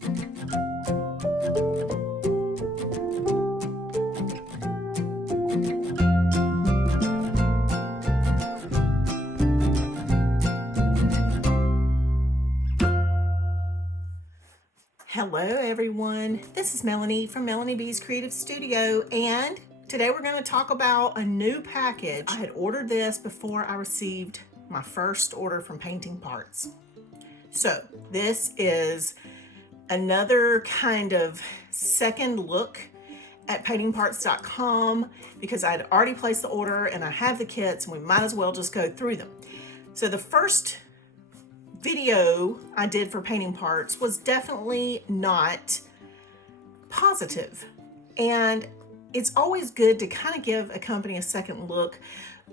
Hello everyone, this is Melanie from Melanie B's Creative Studio, and today we're going to talk about a new package. I had ordered this before I received my first order from Painting Parts. So this is another kind of second look at paintingparts.com because I'd already placed the order and I have the kits and we might as well just go through them. So the first video I did for Painting Parts was definitely not positive, and it's always good to kind of give a company a second look,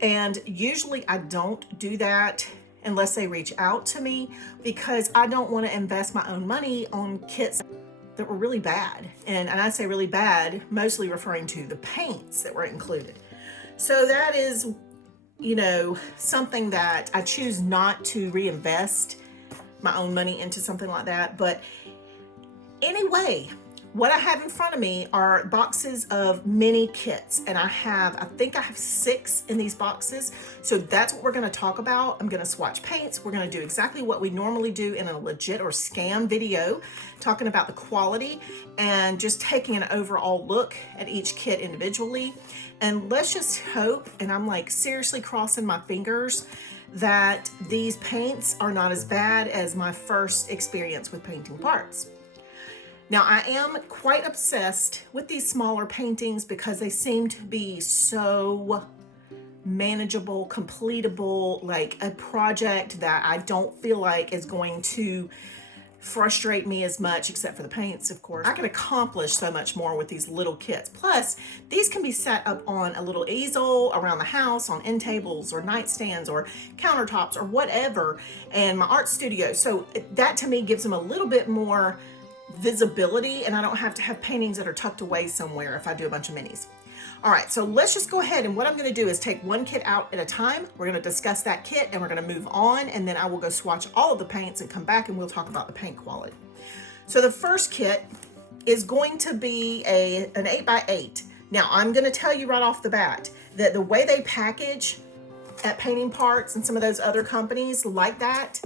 and usually I don't do that unless they reach out to me because I don't want to invest my own money on kits that were really bad, and I say really bad mostly referring to the paints that were included. So that is, you know, something that I choose not to reinvest my own money into something like that. But anyway, what I have in front of me are boxes of mini kits, and I think I have 6 in these boxes. So that's what we're going to talk about. I'm going to swatch paints. We're going to do exactly what we normally do in a legit or scam video, talking about the quality and just taking an overall look at each kit individually. And let's just hope, and I'm like seriously crossing my fingers, that these paints are not as bad as my first experience with Painting Parts. Now, I am quite obsessed with these smaller paintings because they seem to be so manageable, completable, like a project that I don't feel like is going to frustrate me as much, except for the paints, of course. I can accomplish so much more with these little kits. Plus, these can be set up on a little easel around the house, on end tables or nightstands or countertops or whatever, and my art studio. So that to me gives them a little bit more visibility, and I don't have to have paintings that are tucked away somewhere if I do a bunch of minis. All right, so let's just go ahead, and what I'm going to do is take one kit out at a time. We're going to discuss that kit and we're going to move on, and then I will go swatch all of the paints and come back and we'll talk about the paint quality. So the first kit is going to be an 8x8. Now, I'm going to tell you right off the bat that the way they package at Painting Parts and some of those other companies like that,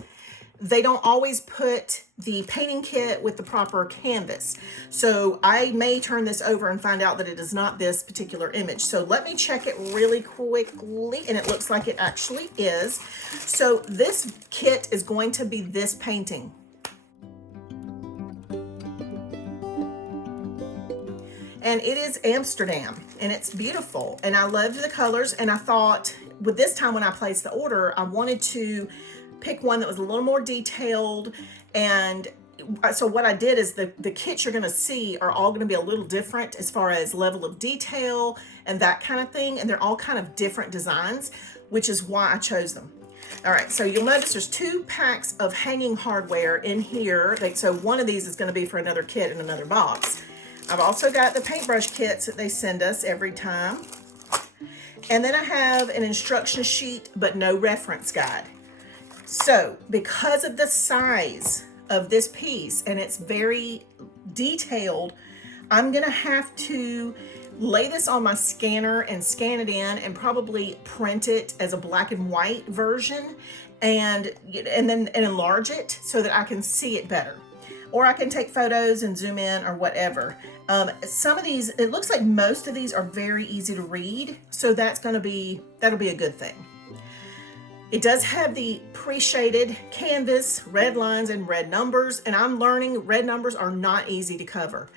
they don't always put the painting kit with the proper canvas. So I may turn this over and find out that it is not this particular image. So let me check it really quickly, and it looks like it actually is. So this kit is going to be this painting. And it is Amsterdam, and it's beautiful. And I loved the colors, and I thought with this time when I placed the order, I wanted to pick one that was a little more detailed. And so what I did is the kits you're going to see are all going to be a little different as far as level of detail and that kind of thing, and they're all kind of different designs, which is why I chose them. All right, so you'll notice there's 2 packs of hanging hardware in here. So one of these is going to be for another kit in another box. I've also got the paintbrush kits that they send us every time, and then I have an instruction sheet but no reference guide. So because of the size of this piece and it's very detailed, I'm gonna have to lay this on my scanner and scan it in and probably print it as a black and white version and then enlarge it so that I can see it better. Or I can take photos and zoom in or whatever. Some of these, it looks like most of these are very easy to read, so that'll be a good thing. It does have the pre-shaded canvas, red lines and red numbers, and I'm learning red numbers are not easy to cover.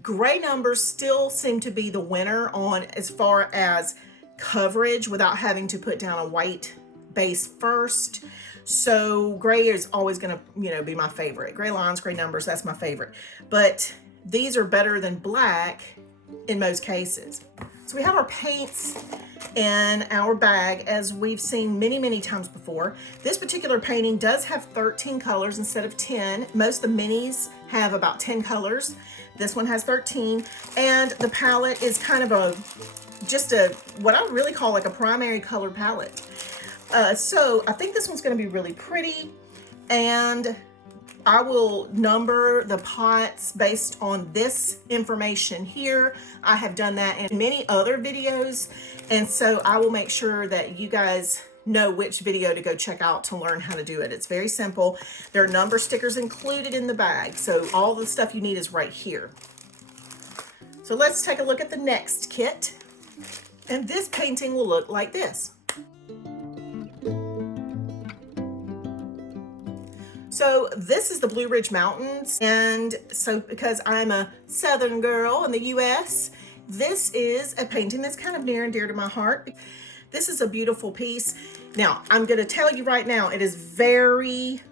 Gray numbers still seem to be the winner on as far as coverage without having to put down a white base first. So gray is always going to, be my favorite. Gray lines, gray numbers, that's my favorite. But these are better than black in most cases. So we have our paints in our bag, as we've seen many, many times before. This particular painting does have 13 colors instead of 10. Most of the minis have about 10 colors. This one has 13, and the palette is kind of what I really call like a primary color palette. So I think this one's going to be really pretty, and I will number the pots based on this information here. I have done that in many other videos, and so I will make sure that you guys know which video to go check out to learn how to do it. It's very simple. There are number stickers included in the bag, so all the stuff you need is right here. So let's take a look at the next kit, and this painting will look like this. So this is the Blue Ridge Mountains, and so because I'm a Southern girl in the US, this is a painting that's kind of near and dear to my heart. This is a beautiful piece. Now, I'm going to tell you right now, it is very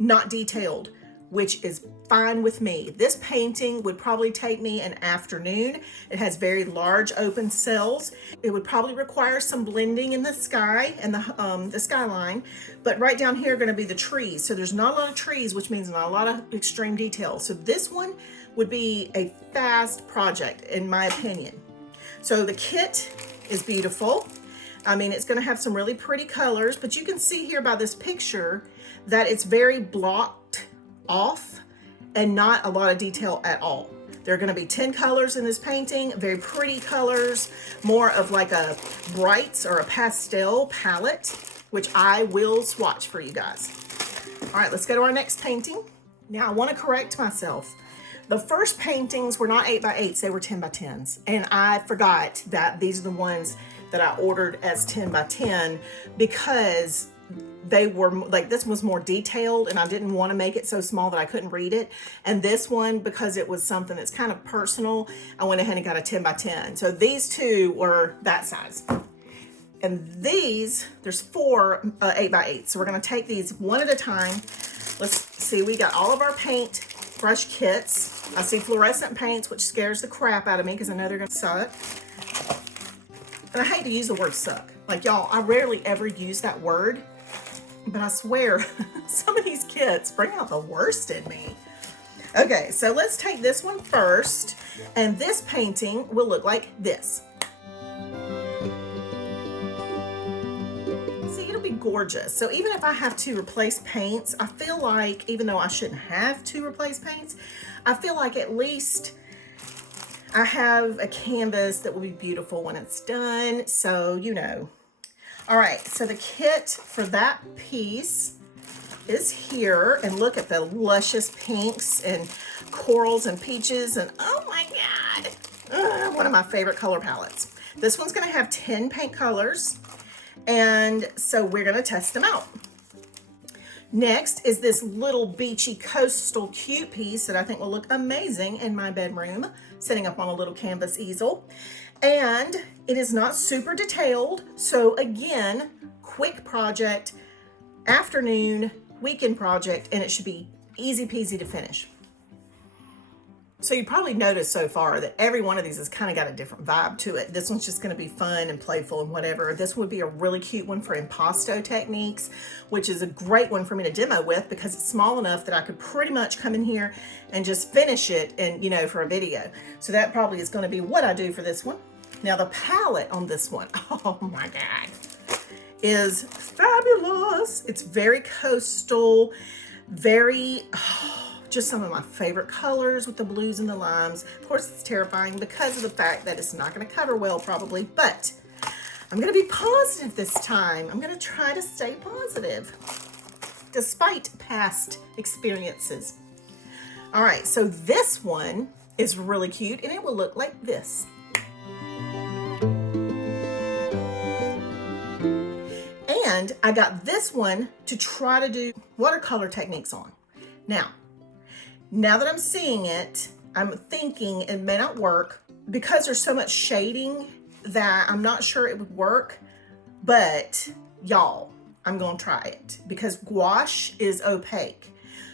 not detailed, which is fine with me. This painting would probably take me an afternoon. It has very large open cells. It would probably require some blending in the sky and the skyline, but right down here are going to be the trees. So there's not a lot of trees, which means not a lot of extreme detail. So this one would be a fast project, in my opinion. So the kit is beautiful. I mean, it's going to have some really pretty colors, but you can see here by this picture that it's very blocked off and not a lot of detail at all. There are going to be 10 colors in this painting, very pretty colors, more of like a brights or a pastel palette, which I will swatch for you guys. All right, let's go to our next painting. Now I want to correct myself. The first paintings were not 8x8s, they were 10x10s. And I forgot that these are the ones that I ordered as 10x10 because they were like, this was more detailed and I didn't want to make it so small that I couldn't read it. And this one, because it was something that's kind of personal, I went ahead and got a 10x10. So these two were that size. And these, there's 4 8x8s. So we're going to take these one at a time. Let's see, we got all of our paint brush kits. I see fluorescent paints, which scares the crap out of me because I know they're going to suck. And I hate to use the word suck. Like, y'all, I rarely ever use that word. But I swear, some of these kits bring out the worst in me. Okay, so let's take this one first. And this painting will look like this. See, it'll be gorgeous. So even if I have to replace paints, I feel like, even though I shouldn't have to replace paints, I feel like at least I have a canvas that will be beautiful when it's done. So, you know. All right, so the kit for that piece is here, and look at the luscious pinks and corals and peaches, and oh my God, one of my favorite color palettes. This one's gonna have 10 paint colors, and so we're gonna test them out. Next is this little beachy coastal cute piece that I think will look amazing in my bedroom, sitting up on a little canvas easel. And it is not super detailed. So again, quick project, afternoon, weekend project, and it should be easy peasy to finish. So you probably noticed so far that every one of these has kind of got a different vibe to it. This one's just going to be fun and playful and whatever. This would be a really cute one for impasto techniques, which is a great one for me to demo with because it's small enough that I could pretty much come in here and just finish it and, you know, for a video. So that probably is going to be what I do for this one. Now the palette on this one, oh my God, is fabulous. It's very coastal, very, just some of my favorite colors with the blues and the limes. Of course, it's terrifying because of the fact that it's not going to cover well probably, but I'm going to be positive this time. I'm going to try to stay positive despite past experiences. All right, so this one is really cute and it will look like this. And I got this one to try to do watercolor techniques on. Now that I'm seeing it, I'm thinking it may not work because there's so much shading that I'm not sure it would work, but y'all, I'm gonna try it because gouache is opaque.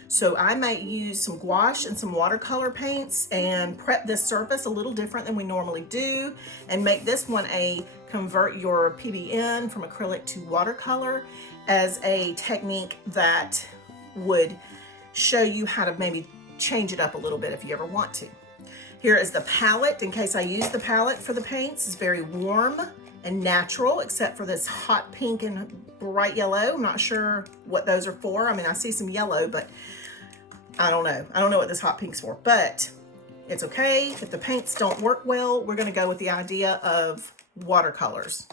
So I might use some gouache and some watercolor paints and prep this surface a little different than we normally do and make this one a convert your PBN from acrylic to watercolor as a technique that would show you how to maybe change it up a little bit if you ever want to. Here is the palette, in case I use the palette for the paints. It's very warm and natural, except for this hot pink and bright yellow. I'm not sure what those are for. I mean, I see some yellow, but I don't know. I don't know what this hot pink's for, but it's okay. If the paints don't work well, we're gonna go with the idea of watercolors.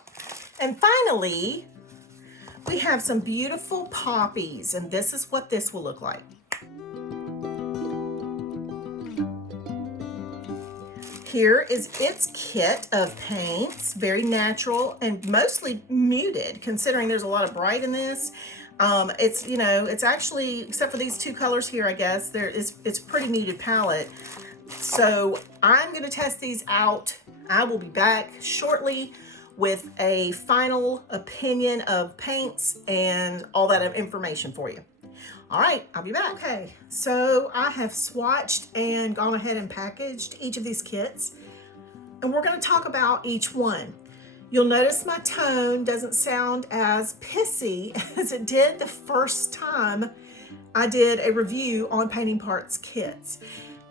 And finally, we have some beautiful poppies, and this is what this will look like. Here is its kit of paints, very natural and mostly muted, considering there's a lot of bright in this. It's, you know, it's actually, except for these two colors here, I guess, it's a pretty muted palette. So I'm gonna test these out. I will be back shortly with a final opinion of paints and all that information for you. All right, I'll be back. Okay, so I have swatched and gone ahead and packaged each of these kits, and we're gonna talk about each one. You'll notice my tone doesn't sound as pissy as it did the first time I did a review on Painting Parts kits.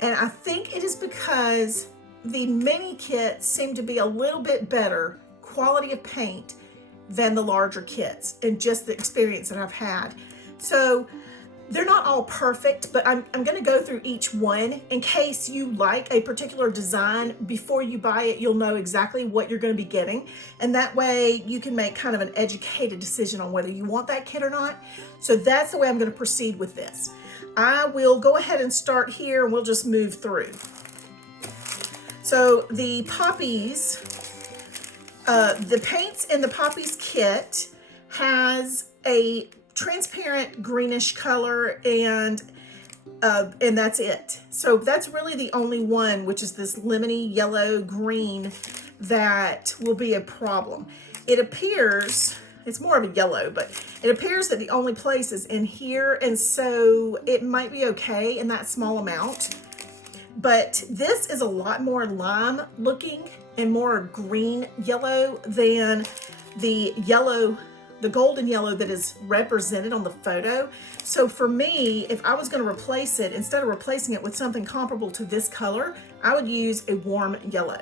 And I think it is because the mini kits seem to be a little bit better quality of paint than the larger kits, and just the experience that I've had. So they're not all perfect, but I'm gonna go through each one in case you like a particular design. Before you buy it, you'll know exactly what you're gonna be getting. And that way you can make kind of an educated decision on whether you want that kit or not. So that's the way I'm gonna proceed with this. I will go ahead and start here and we'll just move through. So the poppies, the paints in the poppies kit has a transparent greenish color, and that's it. So that's really the only one, which is this lemony yellow green, that will be a problem. It appears, it's more of a yellow, but it appears that the only place is in here, and so it might be okay in that small amount. But this is a lot more lime looking and more green yellow than the yellow, the golden yellow that is represented on the photo. So for me, if I was going to replace it, instead of replacing it with something comparable to this color, I would use a warm yellow.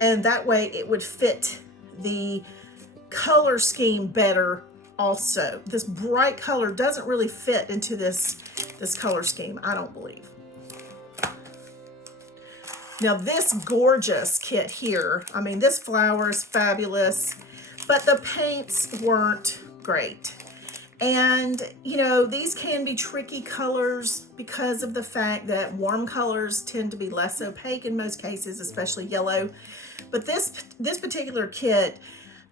And that way it would fit the color scheme better also. This bright color doesn't really fit into this color scheme, I don't believe. Now this gorgeous kit here, I mean, this flower is fabulous, but the paints weren't great. And you know, these can be tricky colors because of the fact that warm colors tend to be less opaque in most cases, especially yellow. But this particular kit,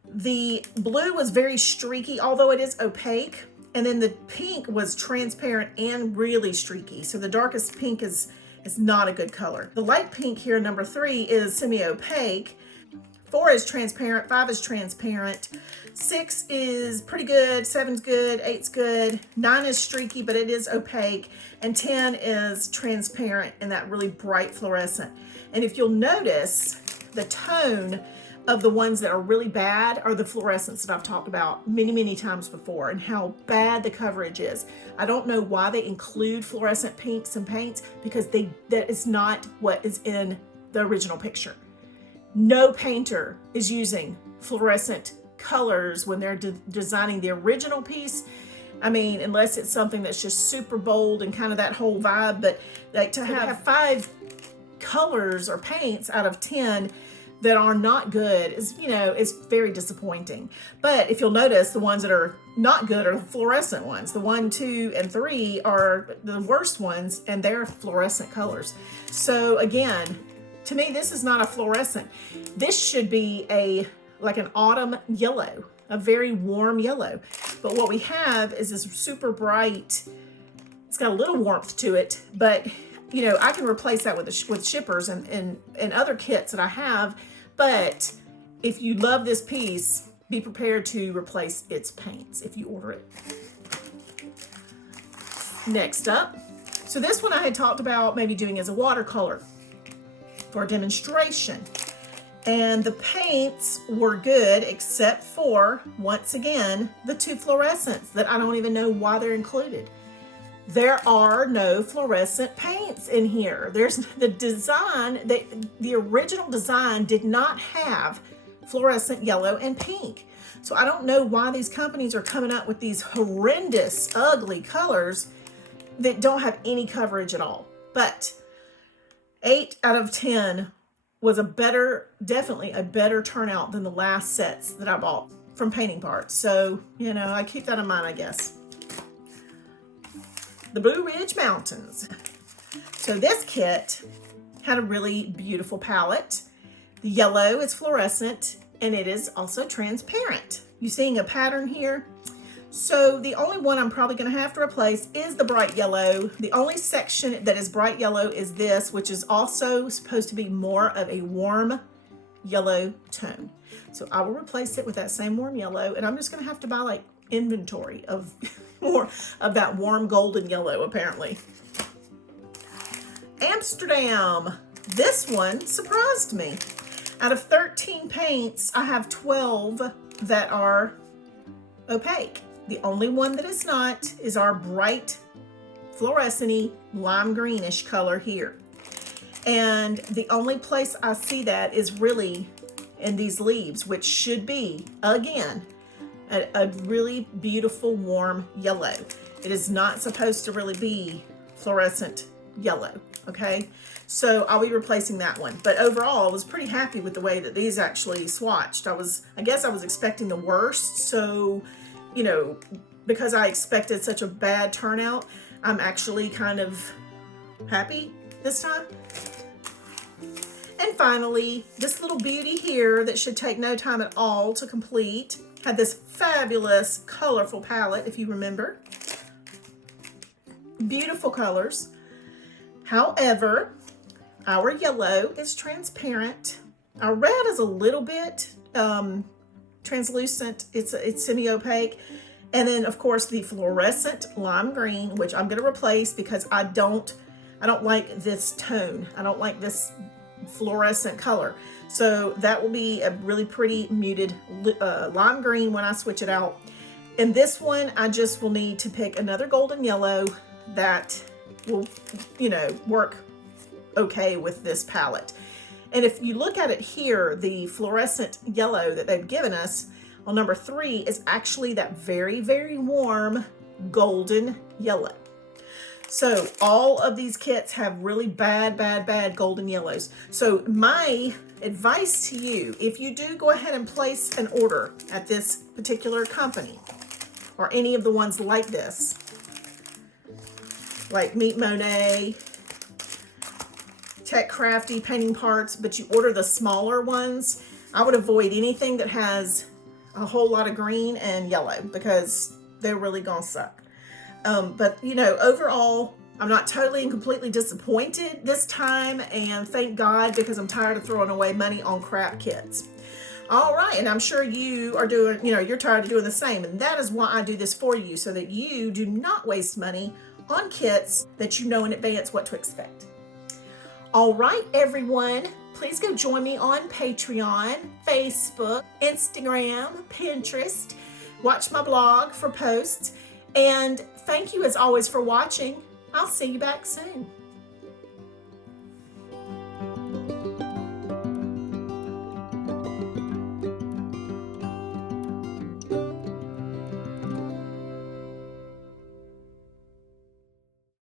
the blue was very streaky, although it is opaque. And then the pink was transparent and really streaky. So the darkest pink is not a good color. The light pink here, number 3, is semi-opaque. 4 is transparent, 5 is transparent, 6 is pretty good, 7's good, 8's good, 9 is streaky, but it is opaque, and 10 is transparent and that really bright fluorescent. And if you'll notice, the tone of the ones that are really bad are the fluorescents that I've talked about many, many times before, and how bad the coverage is. I don't know why they include fluorescent pinks and paints, because that is not what is in the original picture. No painter is using fluorescent colors when they're designing the original piece. I mean, unless it's something that's just super bold and kind of that whole vibe, but like to have 5 colors or paints out of 10 that are not good is, you know, it's very disappointing. But if you'll notice, the ones that are not good are the fluorescent ones. The 1, 2, and 3 are the worst ones, and they're fluorescent colors. So again, to me, this is not a fluorescent. This should be like an autumn yellow, a very warm yellow. But what we have is this super bright, it's got a little warmth to it, but you know, I can replace that with shippers and other kits that I have. But if you love this piece, be prepared to replace its paints if you order it. Next up, so this one I had talked about maybe doing as a watercolor for a demonstration. And the paints were good, except for, once again, the 2 fluorescents that I don't even know why they're included. There are no fluorescent paints in here. There's the design, the original design did not have fluorescent yellow and pink. So I don't know why these companies are coming up with these horrendous, ugly colors that don't have any coverage at all. But 8 out of 10 was definitely a better turnout than the last sets that I bought from Painting Parts. So, you know, I keep that in mind, I guess. The Blue Ridge Mountains. So this kit had a really beautiful palette. The yellow is fluorescent and it is also transparent. You seeing a pattern here? So the only one I'm probably going to have to replace is the bright yellow. The only section that is bright yellow is this, which is also supposed to be more of a warm yellow tone. So I will replace it with that same warm yellow, and I'm just going to have to buy like inventory of more of that warm golden yellow apparently. Amsterdam. This one surprised me. Out of 13 paints, I have 12 that are opaque. The only one that is not is our bright fluorescent-y lime greenish color here. And the only place I see that is really in these leaves, which should be, again, a really beautiful warm yellow. It is not supposed to really be fluorescent yellow, okay? So I'll be replacing that one. But overall, I was pretty happy with the way that these actually swatched. I guess I was expecting the worst, so, you know, because I expected such a bad turnout, I'm actually kind of happy this time. And finally, this little beauty here that should take no time at all to complete had this fabulous, colorful palette, if you remember. Beautiful colors. However, our yellow is transparent. Our red is a little bit translucent. It's semi-opaque. And then, of course, the fluorescent lime green, which I'm going to replace because I don't like this tone. I don't like this fluorescent color. So that will be a really pretty muted lime green when I switch it out. And this one, I just will need to pick another golden yellow that will, you know, work okay with this palette. And if you look at it here, the fluorescent yellow that they've given us on number 3 is actually that very, very warm golden yellow. So all of these kits have really bad golden yellows. So my advice to you, if you do go ahead and place an order at this particular company or any of the ones like this, like Meet Monet, Tech Crafty, Painting Parts, but you order the smaller ones, I would avoid anything that has a whole lot of green and yellow because they're really gonna suck. But you know, overall, I'm not totally and completely disappointed this time, and thank God, because I'm tired of throwing away money on crap kits. All right, and I'm sure you are doing, you know, you're tired of doing the same, and that is why I do this for you, so that you do not waste money on kits that you know in advance what to expect. All right, everyone, please go join me on Patreon, Facebook, Instagram, Pinterest. Watch my blog for posts. And thank you as always for watching. I'll see you back soon.